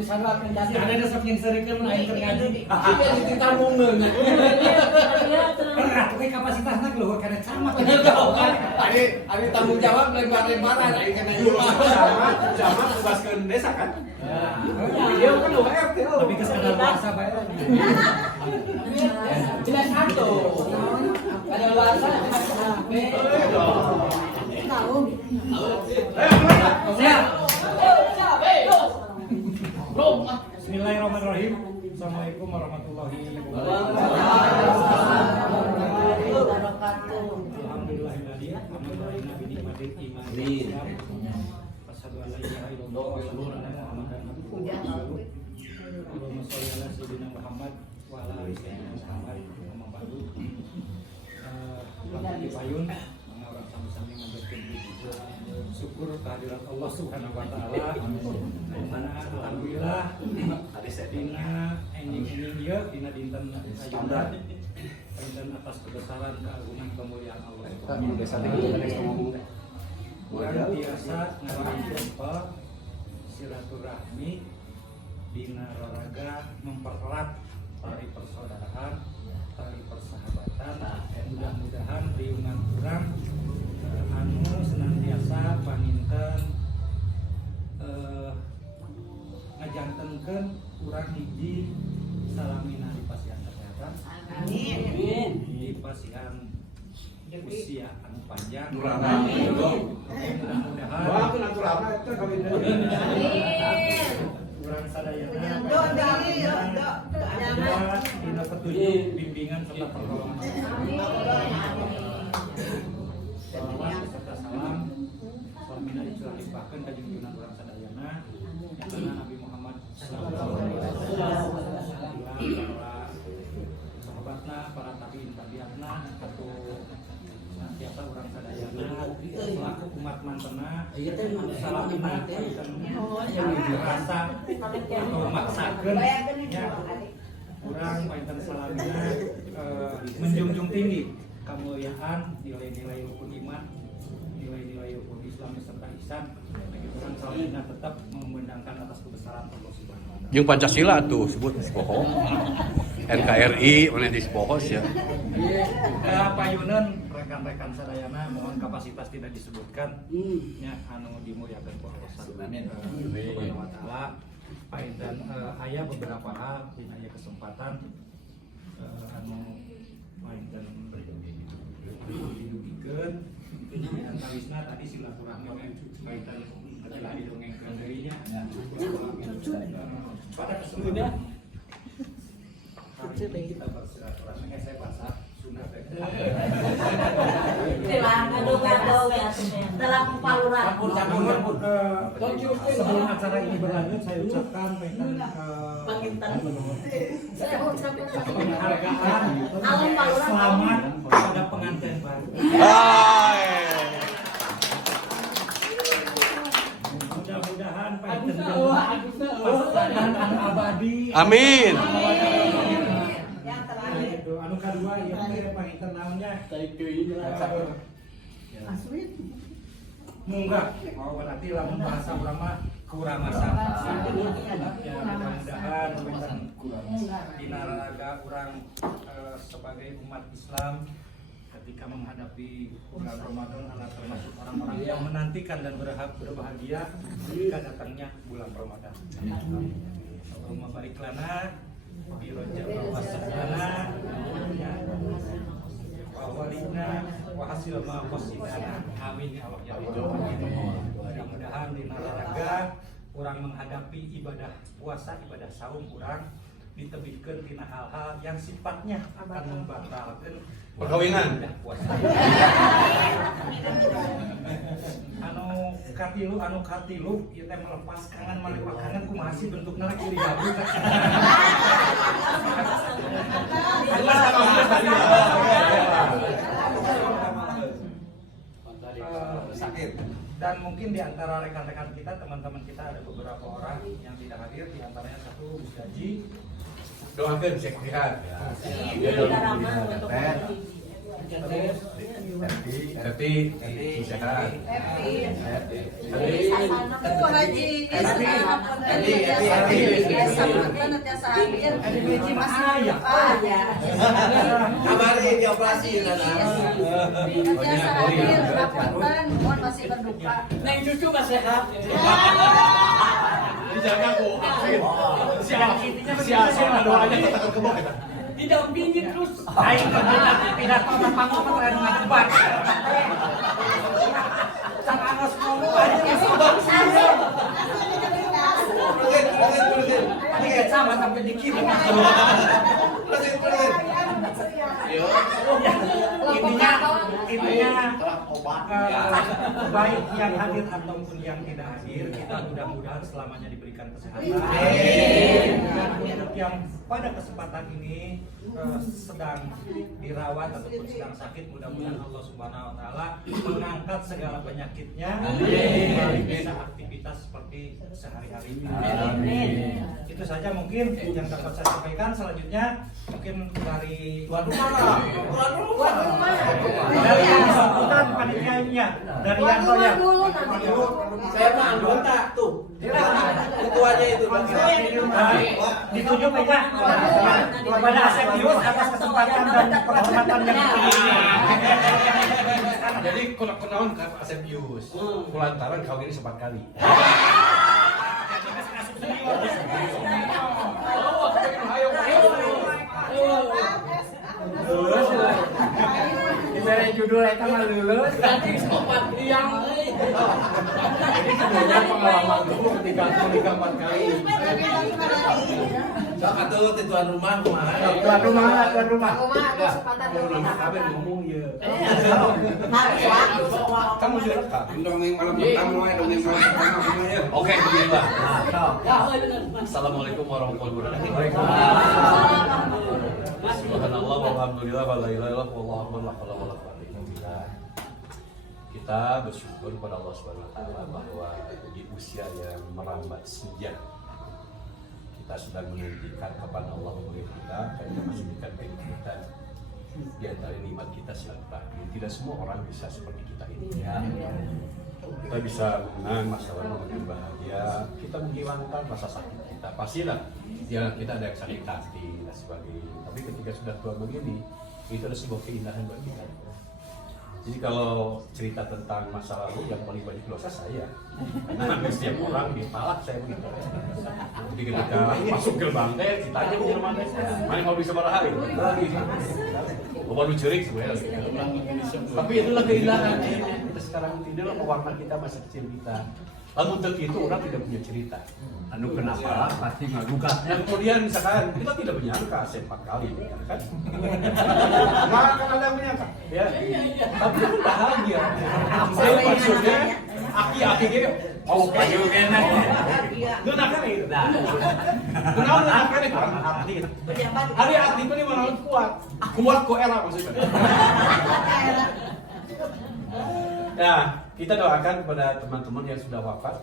Ada resep yang serikeun aing terngadi. Di tamungeun. Tapi kapasitasna keluar kana camat. Ari tanggung jawab lebar-lebaran aing kana ieu. Camat tugaskeun desa kan. Dia kan lu RT. Tapi kesadaran luasa bae. Jelas satu. Kada luasa. Tahu. Siap. Bismillahirrahmanirrahim. Assalamualaikum warahmatullahi wabarakatuh. Alhamdulillahilladzi amdana bi nikmatil iman. Asyhadu an la ilaha illallah wa asyhadu anna Muhammadan abduhu wa rasuluh. Allahumma shalli ala sayyidina Muhammad wa ala ali sayyidina Muhammad. Amma ba'du. Waktu payun orang sami-sami ngajarkeun syukur kehadirat Allah Subhanahu wa taala. Mana alhamdulillah dina enjing ieu dina dinten ayeuna dinten atas kebesaran keagungan kemuliaan Allah. Urang biasa ngarampa silaturahmi dina raraga mempererat tali persaudaraan, tali persahabatan. Mudah-mudahan riungan urang anu senantiasa paninten ngajantenkeun urang hiji salamina di pasihan kesehatan. Amin. Di pasihan usia anu panjang. Amin. Mudah-mudahan urang sadayana dina petunjuk bimbingan serta pertolongan. Salawat serta salam salamina dicurahipahkeun ka junjungan urang sadayana yang Nabi Muhammad sallallahu alaihi wasallam, para sahabatna, para tabiin tabiatna atau senantiasa urang sadayana selaku umat mantena salamina rasa atau maksakeun nya urang painten salamina menjunjung tinggi kemuliaan nilai-nilai rukun iman, nilai-nilai rukun Islam serta ihsan. Urang salamina tetap memandangkan atas kebesaran Allah Subhanahu wa taala. Jeung Pancasila tuh sebut Spoho. NKRI mana di Spoho ya. Payunan rekan-rekan sadayana mohon kapasitas tidak disebutkan nya anu dimuliakeun ku Allah Subhanahu wa taala. Painten aya beberapa hal dina aya kesempatan anu painten didugikeun antawisna tadi silaturahmi painten adalah didongengkeun deui nya pada kesempatan hari ini kita bersilaturahmi saya bahasa Sunda teh. Dalam paluran. Sebelum acara ini berlanjut saya ucapkan penghargaan selamat kepada pengantin baru. Mudah-mudahan pengantin abadi. Amin. Anu kedua ieu teh panginten naonnya? Munggah mau berarti lamun bahasa ulama kurang masak. Ya mudah-mudahan dina raraga urang sebagai umat Islam ketika menghadapi bulan Ramadan adalah termasuk orang-orang yang menantikan dan berbahagia ketika datangnya bulan Ramadan. Allahumma barik lana bi rajab wa sahrana wa walidna wa hasil ma qasidana. Amin ya Allah ya Rabbal alamin. Mudah-mudahan dina raraga urang menghadapi ibadah puasa, ibadah saum urang ditebihkeun tina hal-hal yang sifatnya akan membatalkeun Perkawinan. ibadah puasa. Anu katilu ieu teh melepas kangen malepa kangen kumaha sih bentukna lagi iri babu kan. Sakit. Dan mungkin di antara rekan-rekan kita, teman-teman kita ada beberapa orang yang tidak hadir, di antaranya satu Gus Gaji. Doakeun sekalian. Happy, sehat. Aku haji Kabari dioperasi Nana. masih berduka. Neng cucu masih sehat. Dijaga Bu. Siapa doanya kita kebok kita. Didampingi terus. Aing pidato sama panggung keren ngadebat. Sang Angos ngomong aja. Ini sama sampai di kiri. Intinya baik yang hadir ataupun yang tidak hadir, kita mudah-mudahan selamanya diberikan kesehatan. Dan untuk yang pada kesempatan ini sedang dirawat ataupun sedang sakit, mudah-mudahan Allah Subhanahu Wa Taala mengangkat segala penyakitnya, kembali bisa aktivitas seperti sehari-hari. Itu saja mungkin yang dapat saya sampaikan. Selanjutnya mungkin dari tuan rumah. Dari yang bersangkutan panitianya, dari yang saya. Saya mah anggota tuh. Ketuanya itu. Ditunjuk aja kepada Asep Yus atas kesempatan dan penghormatan yang tinggi ini. Jadi kunaon kan Asep Yus. Kulantaran kau ini 4 kali. Kita judul eta mah lulus. Tadi sopan yang Jadi sebenarnya pengalaman dulu ketika menikah 4 kali. Sok atuh ti tuan rumah kumaha? Tuan rumah. Rumah kabeh ngomong ieu. Kamu direkam. Dongeng malam pertama wae, dongeng malam pertama ya. Oke, beginilah. Assalamualaikum warahmatullahi wabarakatuh. Subhanallah walhamdulillah wa la ilaha illallah wallahu akbar la haula wala quwwata illa billah. Kita bersyukur kepada Allah Subhanahu wa taala bahwa di usia yang merambat senja kita sudah menunjukkan kepada Allah memberi kita dan masih memberikan kita di antara nikmat kita silaturahmi. Tidak semua orang bisa seperti kita ini ya. Kita bisa menang masalah dengan bahagia, kita menghilangkan rasa sakit kita. Pastilah ya kita ada yang sakit hati dan sebagainya. Tapi ketika sudah tua begini, itu adalah sebuah keindahan bagi kita. Jadi kalau cerita tentang masa lalu yang paling banyak dosa saya, karena hampir setiap orang dipalak saya begitu. Jadi ketika masuk gerbang teh, ditanya ke gerbang teh, mana kalau bisa marah hari? Baru cerik sebenarnya. Tapi itulah keindahan kita sekarang, itulah pewarna kita masa kecil kita. Lalu untuk itu orang tidak punya cerita. Anu kenapa pasti ngagugat. Dan kemudian misalkan kita tidak menyangka 4 kali, kan? Maka kan ada yang menyangka, ya. Tapi kan bahagia. Saya maksudnya, aki gitu. Oh, kayu kena. Lu nak kan itu. Kenapa lu nak kan itu? Hari hati itu mana kuat? Kuat kok era maksudnya. Nah, kita doakan kepada teman-teman yang sudah wafat.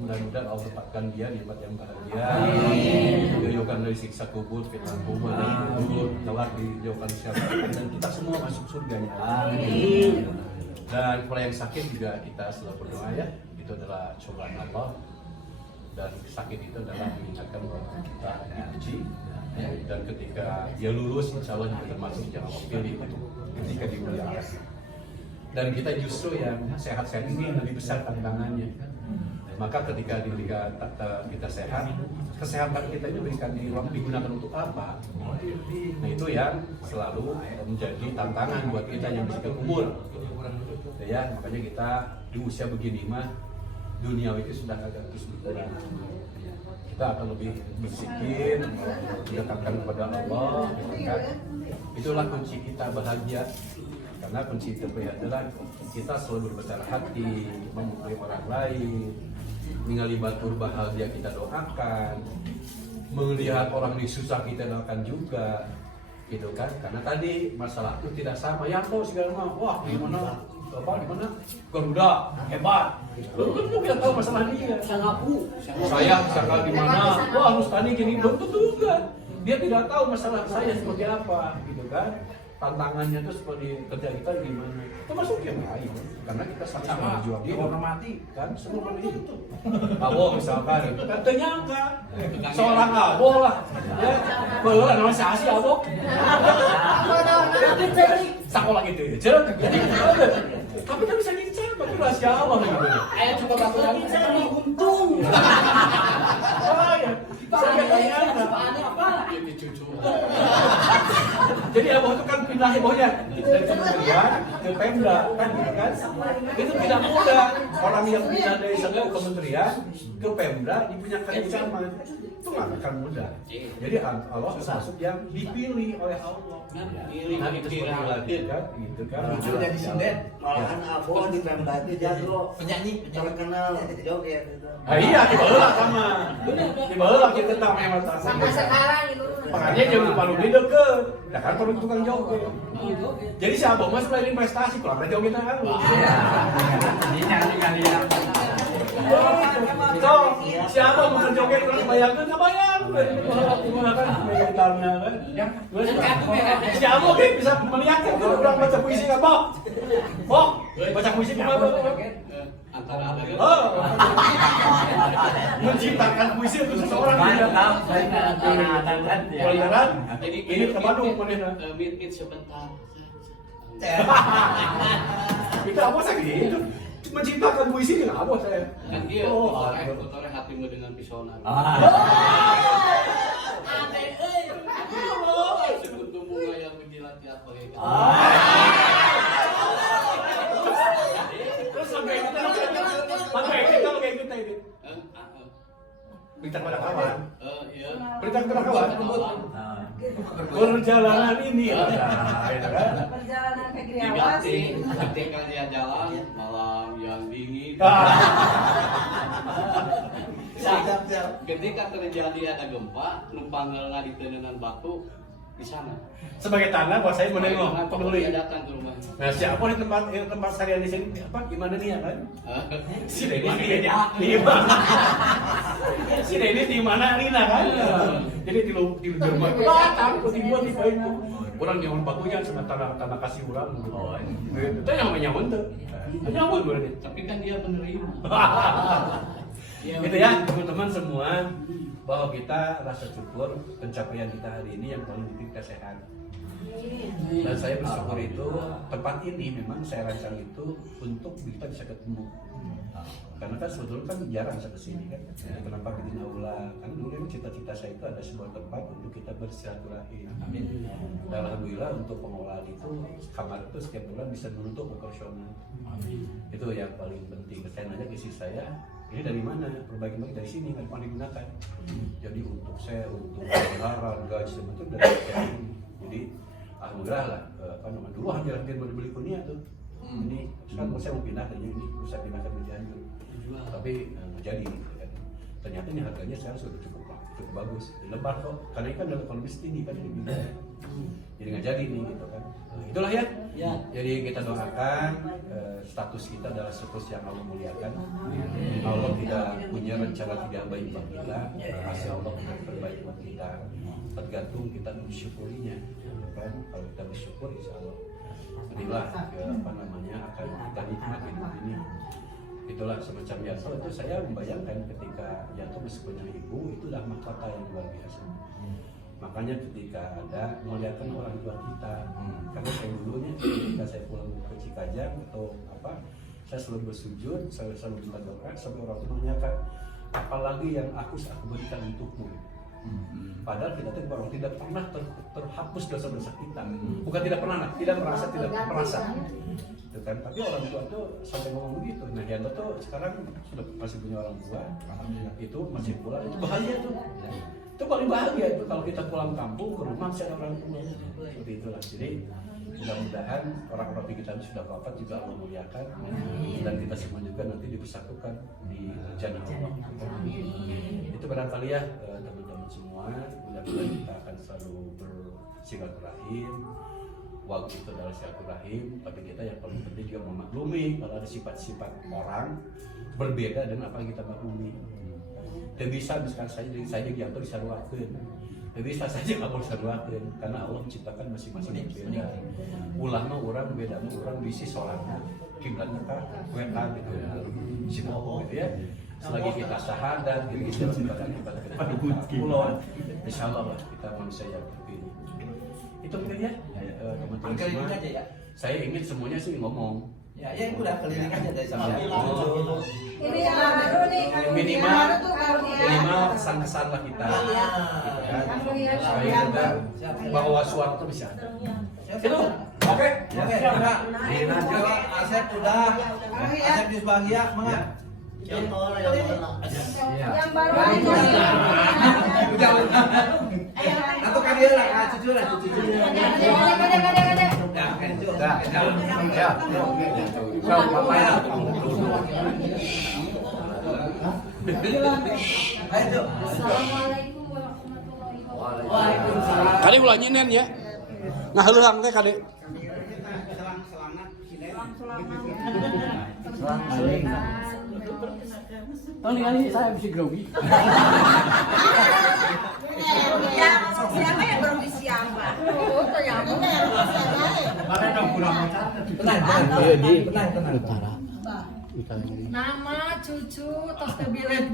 Mudah-mudahan Allah tetapkan dia nikmat yang bahagia. Dijauhkan dari siksa kubur, fitnah kubur, dan kubur, kelak dijauhkan syarab dan kita semua masuk surganya. Amin. Dan kalau yang sakit juga kita selalu berdoa ya. Itu adalah cobaan Allah. Dan sakit itu adalah mengingatkan bahwa kita diuji. Dan ketika dia lulus, insya Allah juga termasuk yang Allah pilih ketika dimuliakan. Dan kita justru yang sehat-sehat ini lebih besar tantangannya. Maka ketika kita sehat, kesehatan kita itu digunakan untuk apa? Nah itu yang selalu menjadi tantangan buat kita yang bisa kubur. Ya, makanya kita di usia begini mah dunia itu sudah agak terus berkurang. Kita akan lebih bersikir, mendekatkan kepada Allah. Itulah kunci kita bahagia. Karena kunci terbaik adalah kita selalu berbesar hati, memuji orang lain, ningali batur bahagia kita doakan, melihat orang disusah kita doakan juga, gitu kan? Karena tadi masalah itu tidak sama. Yang tahu segala macam, wah gimana, bapak gimana, Garuda hebat. Lalu kan kita tahu masalah dia. Saya misalkan di mana, wah harus tadi gini, belum tentu juga. Dia tidak tahu masalah saya seperti apa, gitu kan? tantangannya tuh seperti kerja kita gimana, termasuk yang lain, karena kita sama-sama berjuang dia hormati kan semua itu. Abo misalkan, kita nyangka seorang abo lah, ya, boleh nama sasi abo, sekolah gitu ya, cerut, tapi kan bisa jadi siapa itu rahasia Allah gitu. Ayo coba bantu lagi cari untung. Saya nyangka. Apa? Ini cucu. Jadi abah itu kan pindah ibunya dari kementerian ke Pemda kan gitu kan. Itu tidak mudah. Orang yang pindah dari satu kementerian ke Pemda dipunyakan ancaman itu nggak akan mudah. Jadi Allah termasuk yang dipilih oleh Allah. Nah itu seperti lagi kan, gitu kan. lucu jadi sinden Malahan Abo di Pemda itu jago penyanyi terkenal joget gitu. Ah iya, dibawa sama. Dibawa kita tentang memang Sampai sekarang itu. makanya jangan lupa lu beda ke, dah kan perlu tukang joget. Jadi si abang mas selain prestasi, kalau ada jogetnya kan. ini nyanyi kalian So, si abang mau joget terus bayangkan, nggak bayang. Gimana kan, gitarnya kan. Si abang kan bisa melihatkan kalau orang baca puisi nggak boh. Boh, baca puisi gimana? Antara ada Oh, menciptakan puisi untuk seseorang. Pelajaran, ini ke Bandung mana? meet sebentar. Itu apa sih gitu? Menciptakan puisi dengan apa saya? Kan dia Oh, kotornya hatimu dengan pesona. Sekutu bunga yang menjilat ya pakai. Terus sampai kita kayak kita ini. Berita pada kawan. Iya. Berita pada kawan. Perjalanan ini ada, ya kan? Perjalanan ke Giriawas. Diganti ketika dia jalan malam yang dingin. Ketika terjadi ada gempa, numpang ngelana di tenenan batu di sana. Sebagai tanda bahwa saya menengok peduli. Dia datang ke rumah. Nah siapa di tempat saya di sini? Apa gimana nih ya kan? Si Denny di mana? Si Denny di mana Rina kan? Jadi di Jerman datang tiba-tiba itu. Orang nyaman batunya sementara tanah kasih orang. Itu yang nyaman tuh. Nyaman berarti. Tapi kan dia menerima. Gitu ya teman-teman semua, bahwa kita rasa syukur pencapaian kita hari ini yang paling penting kita sehat. Dan saya bersyukur itu tempat ini memang saya rancang itu untuk kita bisa ketemu. Karena kan sebetulnya kan jarang saya kesini kan. Kenapa bikin aula? Kan dulu memang cita-cita saya itu ada sebuah tempat untuk kita bersilaturahim. Amin. Dan alhamdulillah untuk pengelolaan itu kamar itu setiap bulan bisa menutup operasional. Itu yang paling penting. Saya nanya ke istri saya, ini dari mana? Perbaikan dari sini kan paling digunakan. Jadi untuk saya untuk pengarahan gaji semua itu dari sini. Jadi alhamdulillah lah, dulu hampir mau dibeli Kunia tuh. Ini sekarang saya mau pindah tadinya ini bisa pindahkan ke Cianjur. Tapi nggak jadi. Kan. Ternyata ini harganya sekarang sudah cukup bagus. Lebar kok, karena ini kan dalam kondisi tinggi kan ini. Jadi nggak jadi nih gitu kan. Itulah ya. Jadi kita doakan status kita adalah status yang Allah muliakan. Allah tidak punya rencana tidak baik buat kita. Pasti Allah akan terbaik buat kita. Tergantung kita mensyukurinya. Kan kalau kita bersyukur insya Allah inilah akan kita nikmat hidup ini. Itulah semacam biasa. Itu saya membayangkan ketika jatuh meskipun ibu itu adalah mahkota yang luar biasa. Makanya ketika ada melihatkan orang tua kita, karena saya dulunya ketika saya pulang ke Cikajang atau apa, saya selalu bersujud, saya selalu minta doa sampai orang tua menanyakan, apalagi yang aku berikan untukmu. Padahal kita tuh orang tidak pernah terhapus dosa-dosa kita. Bukan tidak pernah, tidak merasa. Itu kan, tapi orang tua tuh sampai ngomong begitu. Nah, dia tuh sekarang sudah masih punya orang tua, itu masih pulang, itu bahagia tuh. Itu paling bahagia itu kalau kita pulang kampung ke rumah masih ada orang tua. Seperti itulah. Jadi mudah-mudahan orang-orang kita ini sudah wafat juga Allah muliakan dan kita semua juga nanti dipersatukan di rencana Allah. Itu barangkali ya teman-teman semua, mudah-mudahan kita akan selalu bersilaturahim. Waktu itu adalah silaturahim, tapi kita yang paling penting juga memaklumi kalau ada sifat-sifat orang berbeda dengan apa yang kita maklumi. Teu bisa misalkan saya jatuh disaruakeun. Teu bisa saja kabur saruakeun karena Allah menciptakan masing-masing berbeda. Ulah mah urang beda mah urang bisi salatna kiblatna ka WA gitu ya. Si Allah gitu ya. Selagi kita syahadat, kita menciptakan ibadah kita. Insyaallah lah kita manusia yang terpilih. Itu mungkin ya, teman-teman semua. aja ya. Saya ingin semuanya sih ngomong. Ya, ya udah keliling aja dari sama. Ini yang baru nih. Minimal, Karunia. minimal kesan-kesan lah kita. Gitu kan. Karunia. Supaya kita bahwa suara itu bisa ada. Itu, Oke, udah. Asep udah. Asep di bahagia, semangat. Contoh yang mana? Yang baru ini. Udah. Atau kan dia lah, cucu lah, cucu. Gede. Ya, kan cucu. ya. So, Bapak ya. Ayo, Assalamualaikum warahmatullahi wabarakatuh. Waalaikumsalam. Kade ulah nyinen ya. Ngaheuleung teh kade. Tahun kali saya bisa grogi. Ya, siapa yang baru siapa? Oh, ternyata. Tenang. Nama cucu tos tebilet.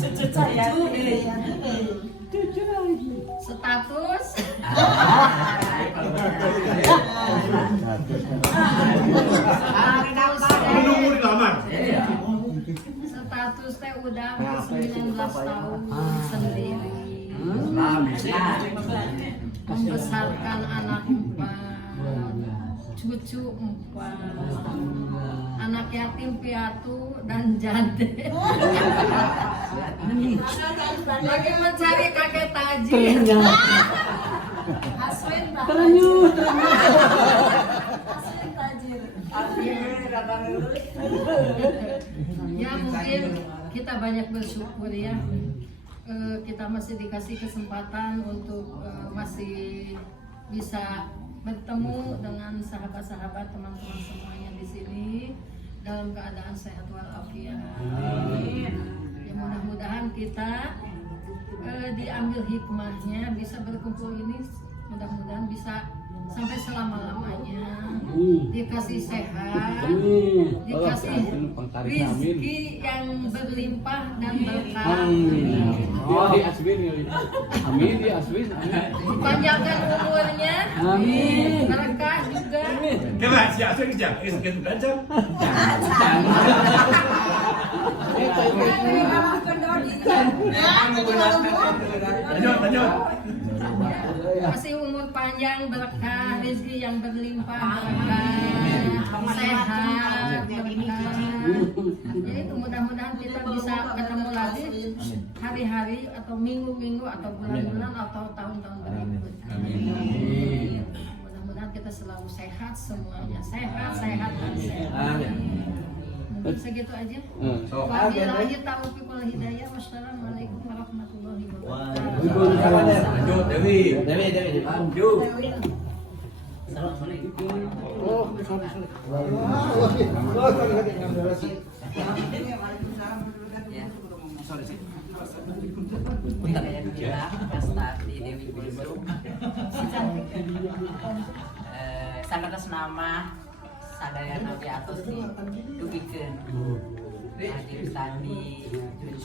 Cucu saya. Status. Status teh udah 19 tahun sendiri. Membesarkan anak 4, cucu 4, anak yatim piatu dan jande. Lagi mencari kakek tajir. Aswin Terenyuh. Aswin tajir. Ya mungkin kita banyak bersyukur ya. Kita masih dikasih kesempatan untuk masih bisa bertemu dengan sahabat-sahabat teman-teman semuanya di sini dalam keadaan sehat walafiat. Ya, mudah-mudahan kita diambil hikmahnya bisa berkumpul ini, mudah-mudahan bisa sampai selama-lamanya, dikasih sehat, dikasih rizki yang berlimpah dan berkah, Oh, di Aswin ya. Amin di Aswin. dipanjangkan umurnya, Amin. berkah juga. Coba si Aswin kerja, sekian belajar. Lanjut. Masih umur panjang, berkah, rezeki yang berlimpah, berkah, sehat, berkah. Jadi mudah-mudahan kita bisa ketemu lagi hari-hari atau minggu-minggu atau bulan-bulan atau tahun-tahun berikutnya. Mudah-mudahan kita selalu sehat semuanya, sehat dan sehat. Mungkin segitu aja. Wabillahi taufiq wal hidayah. Wassalamualaikum warahmatullahi wabarakatuh. Lanjut, Dewi. Lanjut. Sangatos nama sadaya nabi atos di dugikeun hadir tadi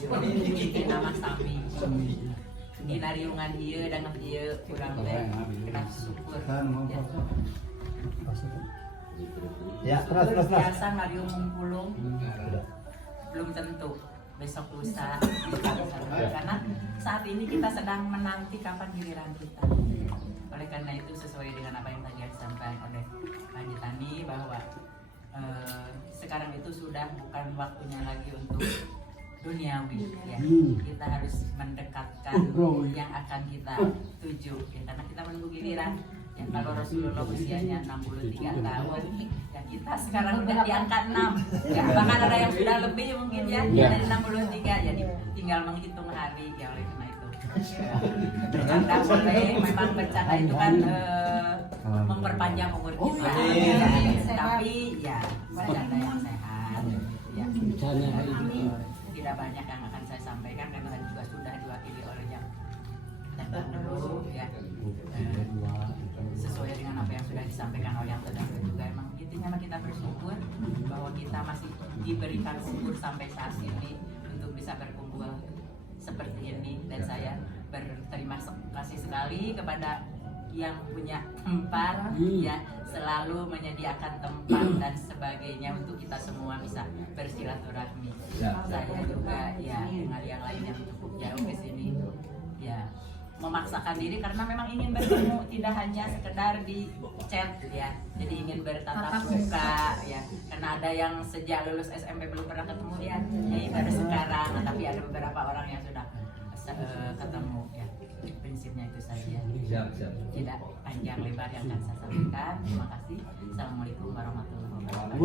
dugikeun nama sami di nariungan ieu dangan ieu urang teh kena syukur Ya, terus. biasa nariung ngumpulung belum tentu besok lusa karena saat ini kita sedang menanti kapan giliran kita. Oleh karena itu sesuai dengan apa yang tadi disampaikan oleh Pak Jitani bahwa sekarang itu sudah bukan waktunya lagi untuk duniawi ya. Kita harus mendekatkan yang akan kita tuju ya, karena kita menunggu giliran ya. Kalau Rasulullah usianya 63 tahun ya, kita sekarang udah di angka 6 ya, bahkan ada yang sudah lebih mungkin ya dari 63, jadi tinggal menghitung hari ya. Oleh karena itu bercanda boleh, memang bercanda itu kan memperpanjang umur kita ya. Tapi ya bercanda yang sehat ya. tidak banyak yang akan saya sampaikan karena tadi juga sudah diwakili oleh yang terdahulu ya. Sesuai dengan apa yang sudah disampaikan oleh yang terdahulu juga, emang intinya kita bersyukur bahwa kita masih diberikan umur sampai saat ini untuk bisa berkumpul seperti ini, dan saya berterima kasih sekali kepada yang punya tempat ya, selalu menyediakan tempat dan sebagainya untuk kita semua bisa bersilaturahmi. Saya juga ya dengan yang lain yang cukup jauh ke sini ya memaksakan diri karena memang ingin bertemu, tidak hanya sekedar di chat ya, jadi ingin bertatap muka ya, karena ada yang sejak lulus SMP belum pernah ketemu ya, baru sekarang, tapi ada beberapa orang yang sudah ketemu ya. Prinsipnya itu saja. Tidak panjang lebar yang akan saya sampaikan. Terima kasih. Assalamualaikum warahmatullahi wabarakatuh.